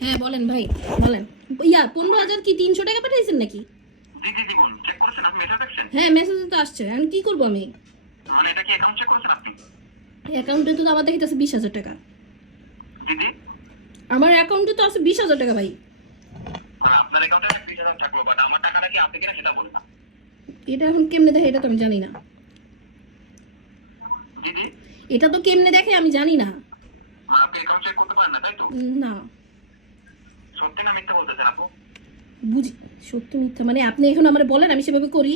হ্যাঁ বলেন ভাই, বলেন। 15,000 কি 300 টাকা পাঠাইছেন নাকি? জি জি জি বলুন, চেক করেছেন আপনি? মেসেজ দেখছেন? হ্যাঁ মেসেজ তো আসছে, এখন কি করবো আমি? মানে এটা কি অ্যাকাউন্ট চেক করেছেন আপনি? অ্যাকাউন্টে তো আমার দেখাইতেছে 20,000 টাকা। জি জি। আমার অ্যাকাউন্টে তো আছে 20,000 টাকা ভাই। মানে আপনার অ্যাকাউন্টে 20,000 থাকলো, বাট আমার টাকাটা কি আপনি কিনা সেটা বলুন। এটা এখন কেমনে দেখে এটা তো আমি জানি না। জি জি। এটা তো কেমনে দেখে আমি জানি না। মানে আপনি অ্যাকাউন্ট চেক করতে পারেন না, তাই তো? না সত্যি না মিথ্যা বলতেছেন আপু? বুঝি, সত্যি মিথ্যা মানে আপনি এখন আমার বলেন, আমি সেভাবে করি।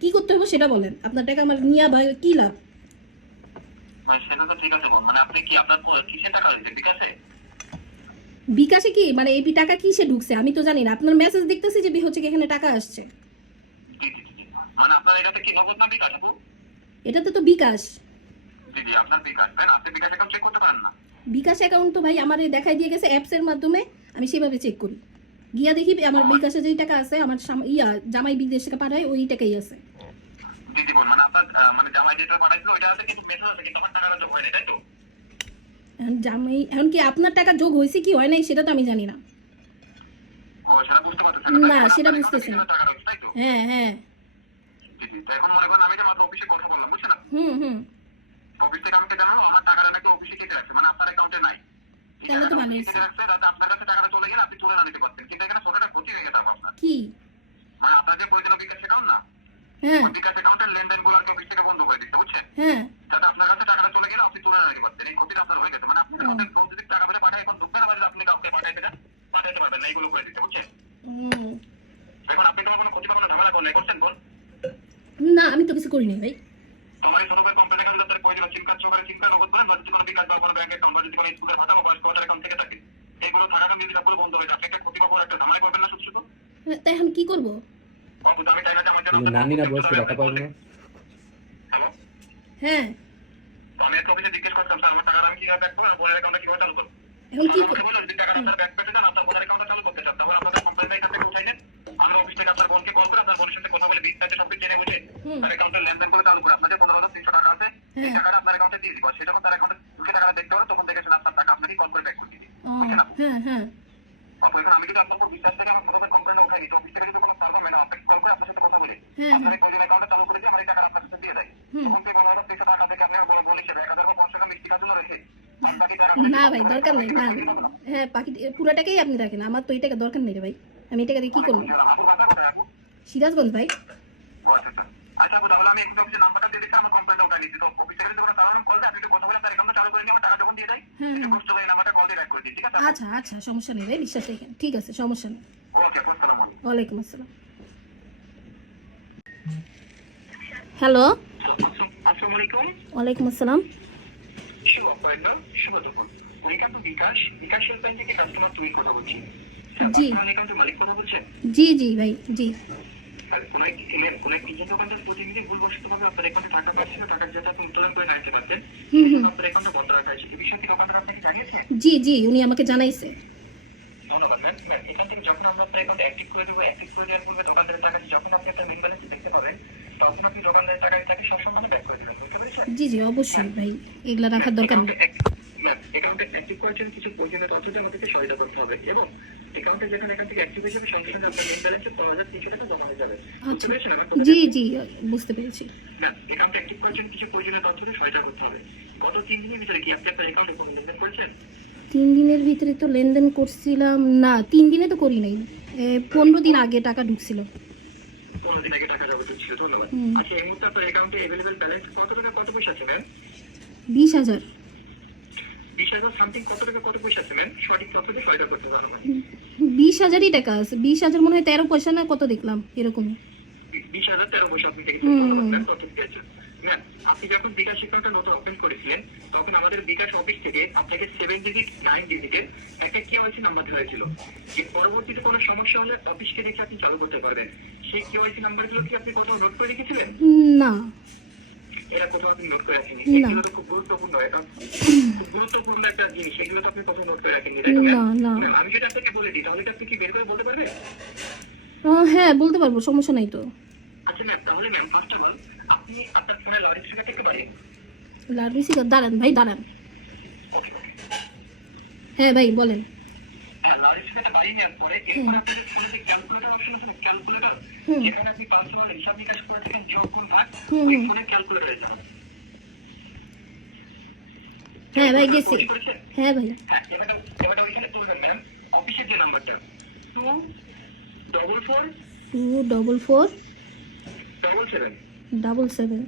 কি করতে হবে সেটা বলেন, আপনার টাকা আমার নিয়ে ভাই কি লাভ? মানে সেটা তো ঠিক আছে বোন, মানে আপনি কি আপনার কিসে টাকা দিতে বিকাশে? বিকাশে কি মানে এই টাকা কিসে ঢুকছে আমি তো জানি না। আপনার মেসেজ দেখতেছি যে হচ্ছে কি এখানে টাকা আসছে। জি জি জি। মানে আপনার এটাতে কি নগদ না বিকাশ আপু? এটাতে তো বিকাশ। জি জি, আপনার বিকাশ, তাই না? আপনি বিকাশ অ্যাকাউন্ট চেক করতে পারেন না? বিকাশ অ্যাকাউন্ট তো ভাই আমার দেখাই দিয়ে গেছে অ্যাপসের মাধ্যমে, আমি সেভাবে চেক করি। গিয়া দেখি আমার বিকাশে যেই টাকা আছে আমার জামাই বিদেশ থেকে পাঠায় ওই টাকাই আছে। জি জি বোন, মানে আপনার মানে জামাই যেটা পাঠাইছিল ওইটা আছে, কিন্তু মেসেজ আছে, কিন্তু আমার টাকাটা যোগ হয়নি, তাই তো? এখন জামাই এখন কি আপনার টাকা যোগ হয়েছে কি হয় নাই সেটা তো আমি জানি না। ও সেটা বুঝতে পারতেছেন না, তাই না তো? মানে সেটা আপনার বুঝতেছি না। অ্যাকাউন্টে 20,000 টাকা রয়েছে, তাই তো? হ্যাঁ হ্যাঁ। জি জি। তো এখন মনে করেন আমি যে মাত্র অফিসে কথা বললাম, বুঝছেন? হুম হুম। অফিস থেকে আমাকে জানালো আমার টাকাটা নাকি অফিসে কেটে রাখছে, মানে আপনার অ্যাকাউন্টে নাই। এই তাহলে তো টাকাটা ভালো অফিসে হয়েছে। কেটে রাখছে, যাতে আপনার কাছে টাকাটা চলে গেলে আপনি তুলে না নিতে পারতেন, কিন্তু এখানে ছোটটা ক্ষতি হয়ে গেছে আপনার। কি? মানে আপনার যে প্রয়োজনীয় বিকাশ অ্যাকাউন্ট না, হ্যাঁ ওই বিকাশ অ্যাকাউন্টের লেনদেনগুলো আর কি অফিস থেকে বন্ধ করে দিচ্ছে, বুঝছেন? হ্যাঁ। যাতে আপনার কাছে টাকাটা চলে গেলে আপনি তুলে না নিতে পারতেন, এই ক্ষতিটা আপনার হয়ে গেছে। মানে আপনি ও, আমাদের ফোন যদি টাকা বলে পাঠায়, এখন ঢুকবে না, মানে আপনি কাউকে পাঠাইতে না, পাঠাইতে পারবেন না, এইগুলো করে দিচ্ছে, বুঝছেন? হুম। এখন আপনি তোমার কোনো ক্ষতি কোনো ঝামেলা করলে করছেন বল? না আমি তো কিছু করিনি ভাই। তোমার এই ছোট ভাই কোম্পানি অ্যাকাউন্ট আপনার প্রয়োজন সিম কার্ড সহকারে সিম কার্ড নগদ করেন, বা যদি কোনো বিকাশ বা কোনো ব্যাংক অ্যাকাউন্ট বা যদি কোনো স্কুলের খাতা বা বয়স্ক ভাতার অ্যাকাউন্ট থেকে থাকে, এগুলো থাকাটা যদি সবগুলো বন্ধ হয়ে যায়, আপনি একটা ক্ষতি বা বড় একটা ঝামেলা করবেন না শুধু শুধু? হ্যাঁ, তাই এখন কি করবো? বাবু তো আমি চাই না যে আমার জন্য তুমি আপনার নানি না ক্ষতি বয়স্ক হবে, ভাতা আপনি পাবে বললেন। না? হ্যালো? হ্যাঁ তো আমি একটা অফিসে জিজ্ঞেস করতাম, স্যার আমার টাকাটা আমি কিভাবে ব্যাক করবো, আর বোনের অ্যাকাউন্টটা কিভাবে চালু করবো? এখন কি আমাকে করবো? বললো যদি টাকাটা আপনার ব্যাক পেতে চান, আপনার বোনের অ্যাকাউন্টটা চালু করতে চান, তাহলে আপনাদের কোম্পানিটা এখান থেকে উঠাই নেন। আমরা অফিস থেকে আপনার বোনকে কল করে আপনার বোনের সাথে কথা বলে বিস্তারিত সবকিছু জেনে বুঝে হুম। তার অ্যাকাউন্টে লেনদেন করে চালু করে আপনাদের 15,300 টাকা আছে, এই হ্যাঁ। টাকাটা আপনার অ্যাকাউন্টে দিয়ে দিব। আর সেটা তার অ্যাকাউন্টে ঢুকে টাকাটা দেখতে হবে, তখন দেখে শুনে আপনার টাকা আপনাকে কল করে ব্যাক করে দিবে, ও বুঝছেন আপু? হ্যাঁ হ্যাঁ। আপু এখন আমি যদি আপনার উপর বিশ্বাস থেকে আমার বোনের কোম্পানিটা উঠাই নিই, তো অফিস থেকে যদি কোনো প্রবলেম হয় না, আপনাকে কল করে আপনার সাথে কথা বলে হ্যাঁ আপনার হ্যাঁ। এই প্রয়োজনীয় অ্যাকাউন্টে চালু করে দিয়ে আমার এই টাকাটা আপনার কাছে দিয়ে দেয়, হুম। তখন সেই 15,300 টাকা থেকে আপনি আমার বড় বোন হিসেবে 1,500 টাকা মিষ্টি খাওয়ার জন্য রেখে বাদ বাকি টাকা না ভাই দরকার নেই না। হ্যাঁ বাকি পুরো টাকাই আপনি রাখেন, আমার তো এই টাকা দরকার নেই রে ভাই। আমি এই টাকা দিয়ে কি করবো? আপুর বাসা কোথায় আপু? সিরাজগঞ্জ ভাই। ও আচ্ছা আচ্ছা। আচ্ছা আপু, তাহলে আমি এখন অফিসের নাম্বারটা দিয়ে দিচ্ছি, আমার কোম্পানিটা উঠাই নিচ্ছি। তো অফিস থেকে যদি কোনো কারণে কল দেয়, আপনি একটু কথা বলে আপনার অ্যাকাউন্টে চালু করে নিয়ে আমার টাকা যখন দিয়ে দেয়, হ্যাঁ একটু হ্যাঁ। কষ্ট করে এই নাম্বারটা কল দিয়ে ব্যাক করে দিন, ঠিক আছে? আচ্ছা আচ্ছা সমস্যা নেই ভাই, বিশ্বাস রেখেন, ঠিক আছে সমস্যা নেই। ওকে আপু, আসসালামু আলাইকুম। ওয়ালাইকুম আসসালাম। হ্যালো। আসসালামু আলাইকুম। ওয়ালাইকুম আসসালাম। শুভ অপরাহ্ন, শুভ দুপুর। Welcome to bKash. BKash helpline থেকে কাস্টমার তুই কথা বলছি। জি আপনার অ্যাকাউন্টের মালিক কথা বলছেন? জি জি ভাই জি। আর কোনো এক এজেন্ট দোকানদার প্রতিনিধি ভুলবশতভাবে আপনার অ্যাকাউন্টে টাকা পাচ্ছিল, টাকার যাতে আপনি উত্তোলন করে না নিতে পারতেন, হুম সেই হুম। জন্য আপনার অ্যাকাউন্টটা বন্ধ রাখা হয়েছে। এই বিষয়টি দোকানদার আপনাকে জানিয়েছে? জি জি উনি আমাকে জানাইছে। ধন্যবাদ ম্যাম। ম্যাম, এখান থেকে যখন আমরা আপনার অ্যাকাউন্ট অ্যাক্টিভ করে দেবো, অ্যাক্টিভ করে দেওয়ার পূর্বে দোকানদারের টাকাটি যখন আপনি আপনার মেন ব্যালেন্সে দেখতে পাবেন, তখন আপনি দোকানদারের টাকাটি তাকে সবসময় ব্যাক করে দেবেন, বুঝতে পেরেছেন? জি জি অবশ্যই ভাই, এগুলা রাখার দরকার নেই। ম্যাম, অ্যাকাউন্টে অ্যাক্টিভ করার জন্য কিছু প্রয়োজনীয় তথ্য দিয়ে আমাদেরকে সহায়তা করতে হবে, এবং অ্যাকাউন্টে যখন এখান থেকে অ্যাক্টিভ হয়ে যাবে, সঙ্গে সঙ্গে আপনার মেন ব্যালেন্সে 15,300 টাকা জমা হয়ে যাবে, বুঝতে আচ্ছা পেরেছেন আমার কথা? জি জি বুঝতে পেরেছি। ম্যাম, অ্যাকাউন্টে অ্যাক্টিভ করার জন্য কিছু প্রয়োজনীয় তথ্য দিয়ে সহায়তা করতে হবে। গত 3 দিনের ভিতরে কি আপনি আপনার অ্যাকাউন্টে কোনো লেনদেন করেছেন? 3 দিনের ভিতরে তো লেনদেন করছিলাম না, 3 দিনে তো করি নাই। 15 দিন আগে টাকা ঢুকছিল। 15 দিন আগে টাকা জমা ছিল, ধন্যবাদ। হুম। আচ্ছা, এই মুহূর্তে আপনার অ্যাকাউন্টে অ্যাভেলেবল ব্যালেন্স কত টাকা কত পয়সা আছে ম্যাম? 20,000। 20,000 সামথিং কত টাকা কত পয়সা আছে ম্যাম? সঠিক তথ্য দিয়ে সহায়তা করতে হবে আমাকে। 20,000ই টাকা আছে, 20,000 মনে হয় 13 পয়সা না কত দেখলাম এরকমই। 20,013 পয়সা আপনি দেখেছেন, হুম। ধন্যবাদ ম্যাম, তথ্য দিয়েছেন। ম্যাম, আপনি যখন বিকাশ অ্যাকাউন্টটা নতুন ওপেন করেছিলেন, তখন আমাদের বিকাশ অফিস থেকে আপনাকে 7 ডিজিট 9 ডিজিটের একটা কেওয়াইসি নাম্বার দেওয়া হয়েছিল। এর পরবর্তীতে কোনো সমস্যা হলে অফিসকে দেখে আপনি চালু করতে পারবেন। সেই কেওয়াইসি নাম্বারগুলো কি আপনি কোথাও নোট করে রেখেছিলেন? না এরা কোথাও আপনি নোট করে রাখেননি? না। এগুলো তো খুব গুরুত্বপূর্ণ, এটা খুব গুরুত্বপূর্ণ একটা জিনিস, এগুলো তো আপনি কোথাও নোট করে রাখেননি, তাই তো না ম্যাম? না। ম্যাম, আমি যদি আপনাকে বলে দিই, তাহলে কি আপনি কি বের করে বলতে পারবেন? হ্যাঁ বলতে পারবো, সমস্যা নাই তো। আচ্ছা ম্যাম, তাহলে ম্যাম ফার্স্ট অফ অল আপনি আপনার ফোনে লাউড স্পিকারটা একটু বাড়িয়ে। লাউড স্পিকার দাঁড়ান ভাই দাঁড়ান। হ্যাঁ ভাই বলেন। হ্যাঁ লাউড স্পিকারটা বাড়িয়ে নেওয়ার পরে এরপর আপনাদের ফোনে যে ক্যালকুলেটর অপশন আছে না, ক্যালকুলেটর, হুম। যেখানে আপনি পার্সোনাল হিসাব নিকাশ করে থাকেন যোগ গুণ ভাগ, হুম, ওই হুম। ফোনের ক্যালকুলেটরে যান। হ্যাঁ ভাই গেছি। তৈরি করেছেন? হ্যাঁ ভাই। হ্যাঁ, এবারে ওইখানে তুলবেন ম্যাডাম অফিসের যে নাম্বারটা 244 244 77 77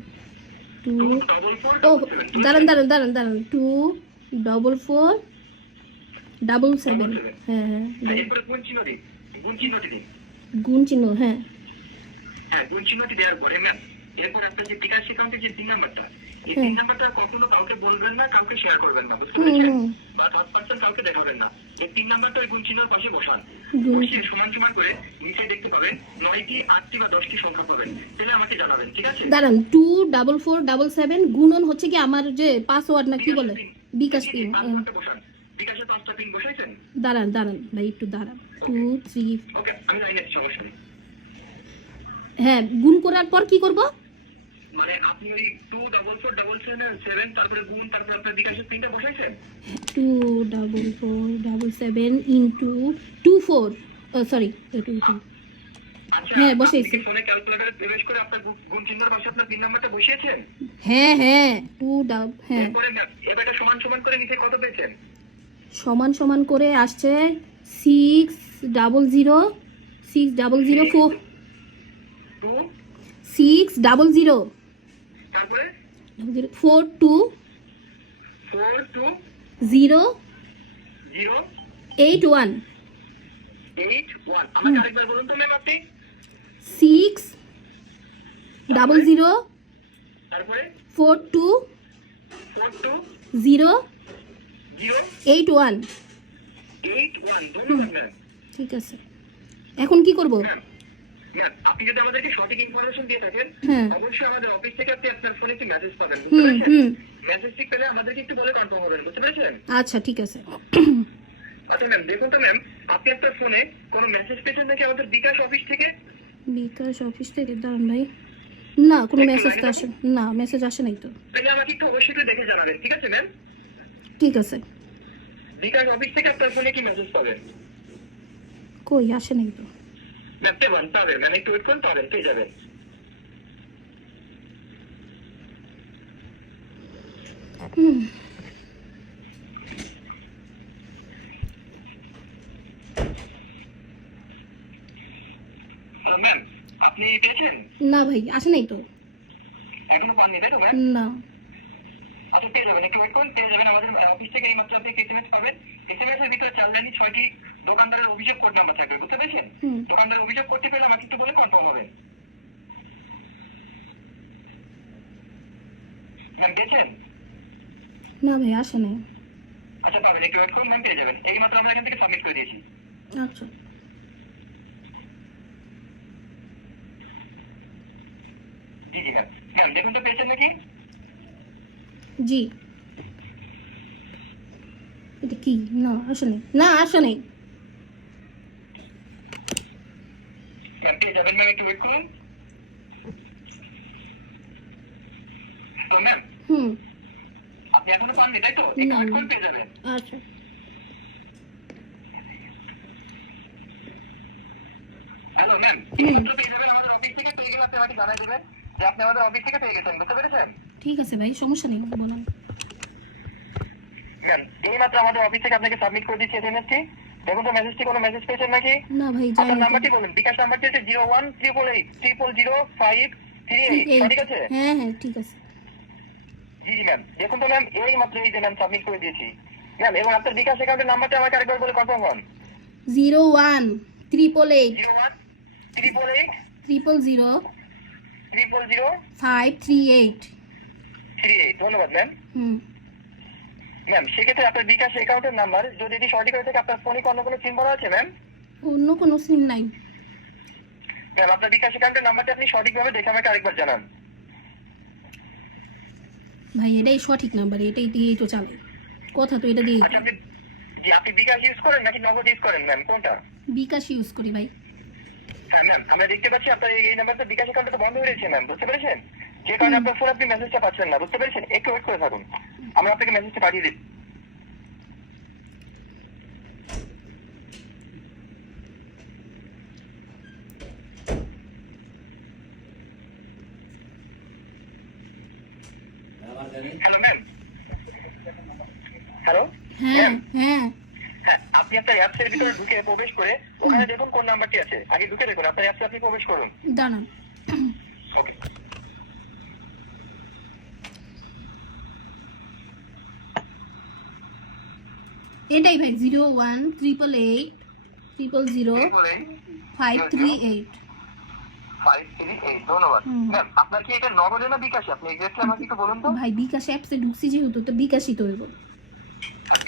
2 244 ও 77 দাঁড়ান 244 77 হ্যাঁ হ্যাঁ এরপরে গুণ চিহ্নটি দিন। গুণ চিহ্ন হ্যাঁ হ্যাঁ, গুণ চিহ্নটি দেওয়ার পরে ম্যাম এরপর আপনার যে বিকাশ অ্যাকাউন্টের যে 3 নাম্বারটা, এই হ্যাঁ। 3 নাম্বারটা কখনো কাউকে বলবেন না, কাউকে শেয়ার করবেন না, বুঝতে হুম, পেরেছেন? হুম। বা 10% কাউকে দেখাবেন না। এই 3 নাম্বারটা ওই গুণ চিহ্নের পাশে বসান। গুণ বসিয়ে সমান সমান করে নিচে দেখতে পাবেন 9টি 8টি বা 10টি সংখ্যা পাবেন, তাহলে আমাকে জানাবেন, ঠিক আছে? দাঁড়ান 24477 গুণন হচ্ছে কি আমার যে পাসওয়ার্ড না কি বলে বিকাশ পিন পাসওয়ার্ডটা বসান। বিকাশে 5টা পিন বসাইছেন? দাঁড়ান ভাই একটু দাঁড়ান 2 3 ওকে, আমি লাইনে আছি, সমস্যা নেই। হ্যাঁ গুণ করার পর কি করব মানে আপনি ওই 24477 তারপরে গুণ, তারপরে আপনার বিকাশের পিনটা বসাইছেন? 24477 ইন্টু 24 সরি 22 আচ্ছা, হ্যাঁ, আপনি বসাইছি। কি ফোনে ক্যালকুলেটরে প্রবেশ করে আপনার গুণ চিহ্নের পাশে আপনার পিন নাম্বারটা বসিয়েছেন? হ্যাঁ হ্যাঁ হ্যাঁ এরপরে এবারটা সমান সমান করে নিচে কত পেয়েছেন? সমান করে আসছে 600 6004 2 600 তারপরে 42 4 2 0 0 81 8 1। আমাকে আরেকবার বলুন তো ম্যাম আপনি। 600 তারপরে 42 4 2 0 0 81 8 1। ধন্যবাদ ম্যাম। ঠিক আছে এখন কি করব ম্যাম, আপনি যদি আমাদেরকে সঠিক ইনফরমেশন দিয়ে থাকেন, হ্যাঁ। অবশ্যই আমাদের অফিস থেকে আপনি আপনার ফোনে একটি মেসেজ পাবেন, বুঝতে হুম পেরেছেন? হুম মেসেজটি পেলে আমাদেরকে একটু বলে কনফার্ম হবেন, বুঝতে পেরেছেন? আচ্ছা ঠিক আছে আচ্ছা ম্যাম, দেখুন তো ম্যাম, আপনি আপনার ফোনে কোনো মেসেজ পেয়েছেন নাকি আমাদের বিকাশ অফিস থেকে? বিকাশ অফিস থেকে দাঁড়ান ভাই না কোনো মেসেজ তো আসে না মেসেজ আসে নাই তো তাহলে আমাকে একটু অবশ্যই একটু দেখে জানাবেন, ঠিক আছে ম্যাম? ঠিক আছে বিকাশ অফিস থেকে আপনার ফোনে কি মেসেজ পাবেন? কই আসে নাই তো ম্যাম পাবেন, ম্যাম একটু ওয়েট করুন, পাবেন, পেয়ে যাবেন। হুম ম্যাম, আপনি পেয়েছেন? না ভাই আসে নাই তো এখনো পাননি তাই তো ম্যাম? না আচ্ছা, পেয়ে যাবেন, একটু ওয়েট করুন, পেয়ে যাবেন। আমাদের অফিস থেকে এইমাত্র আপনি এসএমএস পাবেন। এসএমএস এর ভিতরে 4 লাইনে 6টি দোকানদারের অভিযোগ কোড নাম্বার থাকবে, বুঝতে পেরেছেন? হুম দোকানদার অভিযোগ করতে পেলে আমাকে একটু বলে কনফার্ম হবেন। ম্যাম পেয়েছেন? না ভাই আসে নাই আচ্ছা, পাবেন, একটু ওয়েট করুন ম্যাম, পেয়ে যাবেন। এইমাত্র আমরা এখান থেকে সাবমিট করে দিয়েছি। আচ্ছা জি জি ম্যাম। ম্যাম দেখুন তো পেয়েছেন নাকি? জি এটা কি না আসে নাই ম্যাম পেয়ে যাবেন ম্যাম, একটু ওয়েট করুন। তো ম্যাম, হুম আপনি এখনো পাননি তাই তো? একটু না, ওয়েট না। করুন, পেয়ে যাবেন। আচ্ছা হ্যালো ম্যাম, এইমাত্র পেয়ে যাবেন। আমাদের অফিস থেকে পেয়ে গেলে আপনি আমাকে জানাই দেবেন যে আপনি আমাদের অফিস থেকে পেয়ে গেছেন, বুঝতে পেরেছেন? ঠিক আছে ভাই সমস্যা নেই বলেন ম্যাম এইমাত্র আমাদের অফিস থেকে আপনাকে সাবমিট করে দিচ্ছি এসএমএসটি। দেখুন তো মেসেজটি, কোনো মেসেজ পেয়েছেন নাকি? না ভাই আপনার জানি নাম্বারটি বলুন। বিকাশ নাম্বারটি হচ্ছে 0188000538, সঠিক আছে? হ্যাঁ হ্যাঁ ঠিক আছে জি জি ম্যাম। দেখুন তো ম্যাম, এই মাত্র এই যে ম্যাম সাবমিট করে দিয়েছি ম্যাম। এবং আপনার বিকাশ অ্যাকাউন্টের নাম্বারটা আমাকে আরেকবার বলে কনফার্ম হন। 01 888 01 888 000 000 538 38। ধন্যবাদ ম্যাম। হুম ম্যাম সেক্ষেত্রে আপনার বিকাশ অ্যাকাউন্টের নাম্বার যদি এটি সঠিক হয়ে থাকে, আপনার ফোনে অন্য কোনো সিম ভরা আছে ম্যাম? অন্য কোনো সিম নাই ম্যাম আপনার বিকাশ অ্যাকাউন্টের নাম্বারটা আপনি সঠিকভাবে দেখে আমাকে আরেকবার জানান। ভাই এটাই সঠিক নাম্বার এটাই দিয়েই তো চালে কথা তো এটা দিয়ে আচ্ছা, আপনি বিকাশ ইউজ করেন নাকি নগদ ইউজ করেন ম্যাম, কোনটা? বিকাশ ইউজ করি ভাই হ্যাঁ ম্যাম, আমরা দেখতে পাচ্ছি আপনার এই নাম্বারটা বিকাশ অ্যাকাউন্টটা তো বন্ধ হয়ে রয়েছে ম্যাম, বুঝতে পেরেছেন? যে কারণে আপনার ফোন আপনি মেসেজটা পাচ্ছেন না, বুঝতে পেরেছেন? একটু ওয়েট করে থাকুন, আমরা আপনাকে মেসেজটা পাঠিয়ে দিচ্ছি। Hello ma'am. হ্যালো হ্যাঁ হ্যাঁ হ্যাঁ, আপনি আপনার অ্যাপসের ভিতরে ঢুকে প্রবেশ করে ওখানে দেখুন কোন নাম্বারটি আছে, আগে ঢুকে দেখুন আপনার অ্যাপসে, আপনি প্রবেশ করুন। দাঁড়ান। ওকে। এটাই ভাই 0188800538। 538, ধন্যবাদ। ম্যাম, আপনার কি এটা নগদে না বিকাশে? আপনি এক্স্যাক্টলি আমাকে একটু বলুন তো। ভাই বিকাশ অ্যাপসে ঢুকছি যেহেতু তো বিকাশই তো হইব।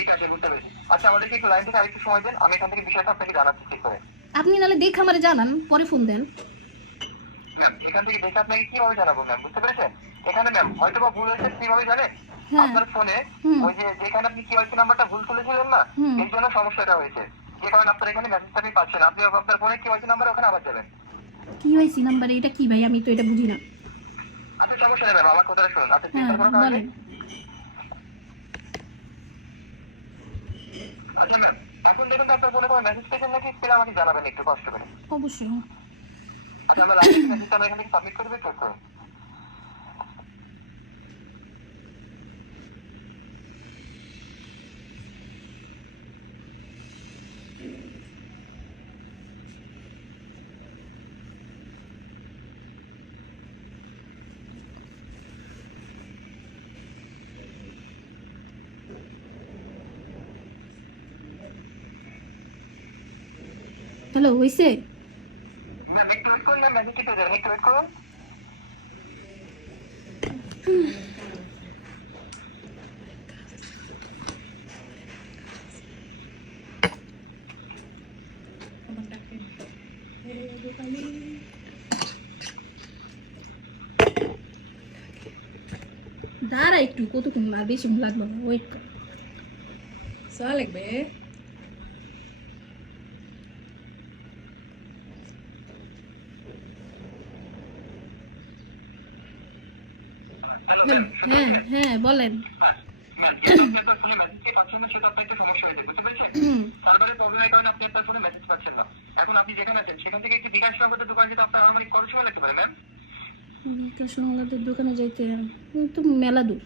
বিকাশে, বুঝতে পেরেছি। আচ্ছা, আমাদেরকে একটু লাইন থেকে আরেকটু সময় দেন, আমি এখান থেকে বিষয়টা আপনাকে জানাচ্ছি চেক করে। আপনি নাহলে দেখে আমারে জানান, পরে ফোন দেন। ম্যাম, এখান থেকে দেখে আপনাকে কিভাবে জানাবো ম্যাম, বুঝতে পেরেছেন? এখানে ম্যাম হয়তো বা ভুল হয়েছে, কিভাবে জানেন? হ্যাঁ। আপনার ফোনে ওই যে যেখানে আপনি কেওয়াইসি নাম্বারটা ভুল তুলেছিলেন না, এর জন্য সমস্যাটা হয়েছে। যে কারণে আপনার এখানে মেসেজটা আপনি পাচ্ছেন, আপনি আপনার ফোনে কেওয়াইসি নাম্বার ওখানে আবার যাবেন। KYC নাম্বারে এটা কি ভাই? আমি তো এটা বুঝি না। আচ্ছা, সমস্যা নেই ম্যাম, আমার কথাটা শুনুন। আচ্ছা, হ্যাঁ চিন্তার কোনো কারণ নেই। বলেন। আচ্ছা ম্যাম, এখন দেখুন তো আপনার ফোনে কোনো মেসেজ পেয়েছেন নাকি, পেলে আমাকে জানাবেন একটু কষ্ট করে। অবশ্যই। আচ্ছা, আমরা লাস্ট মেসেজটা আমরা এখান থেকে সাবমিট করে দেবো, চেক করুন। হ্যালো, হইছে? ম্যাম একটু ওয়েট করুন, ম্যাম মেসেজটি পেয়ে যাবেন, একটু ওয়েট করুন। দাঁড়া একটু, কতক্ষণ আর বেশি লাগবে না, ওয়েট কর। চা লাগবে। হ্যালো হ্যালো, ম্যাম, হ্যাঁ হ্যাঁ বলেন। আপনি আপনার ফোনে মেসেজটি পাচ্ছেন না, সেটা আপনার একটু সমস্যা হয়েছে, বুঝতে পেরেছেন? সার্ভারের প্রবলেমের কারণে আপনি আপনার ফোনে মেসেজ পাচ্ছেন না। এখন আপনি যেখানে আছেন সেখান থেকে একটি বিকাশ নগদের দোকান যেতে আপনার আমার কত সময় লাগতে পারে ম্যাম? বিকাশ নগদের দোকানে যাইতে তো মেলা দূর,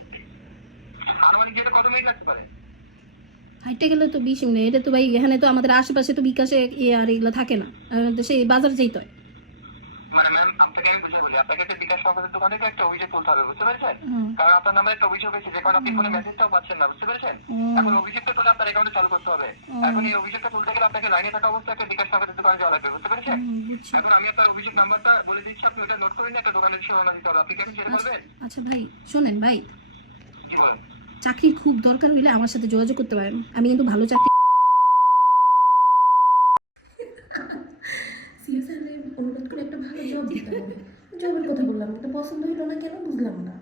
আমার যেতে কত মিনিট লাগতে পারে? হাইটে গেলে তো 20 মিনিট। এটা তো ভাই এখানে তো আমাদের আশেপাশে তো বিকাশে আর এগুলো থাকে না, তো সেই বাজার যাইতে হয়। মানে ম্যাম, আপনাকে আমি বুঝে বলি, আপনাকে একটা বিকাশ নগদের দোকান থেকে একটা অভিযোগ তুলতে হবে, বুঝতে পেরেছেন? হুম। কারণ আপনার নামে একটা অভিযোগ হয়েছে, যে কারণে আপনি ফোনে মেসেজটাও পাচ্ছেন না, বুঝতে পেরেছেন? এখন অভিযোগটা তুলে আপনার অ্যাকাউন্টে চালু করতে হবে। এখন এই অভিযোগটা তুলতে গেলে আপনাকে লাইনে থাকা অবস্থায় একটা বিকাশ নগদের দোকানে যাওয়া লাগবে, বুঝতে পেরেছেন? বুঝছি। এখন আমি আপনার অভিযোগ নাম্বারটা বলে দিচ্ছি, আপনি ওটা নোট করে নিয়ে একটা দোকানের সীমানা দিতে হবে। আপনি কি এখন যেতে পারবেন? আচ্ছা ভাই শোনেন ভাই, কি বলেন? চাকরির খুব দরকার হইলে আমার সাথে যোগাযোগ করতে পারেন, আমি কিন্তু ভালো চাকরি। সিএসআর অনুরোধ করে একটা ভালো জব দিতে হবে। জবের কথা বললাম, কিন্তু পছন্দ হইলো না কেন বুঝলাম না।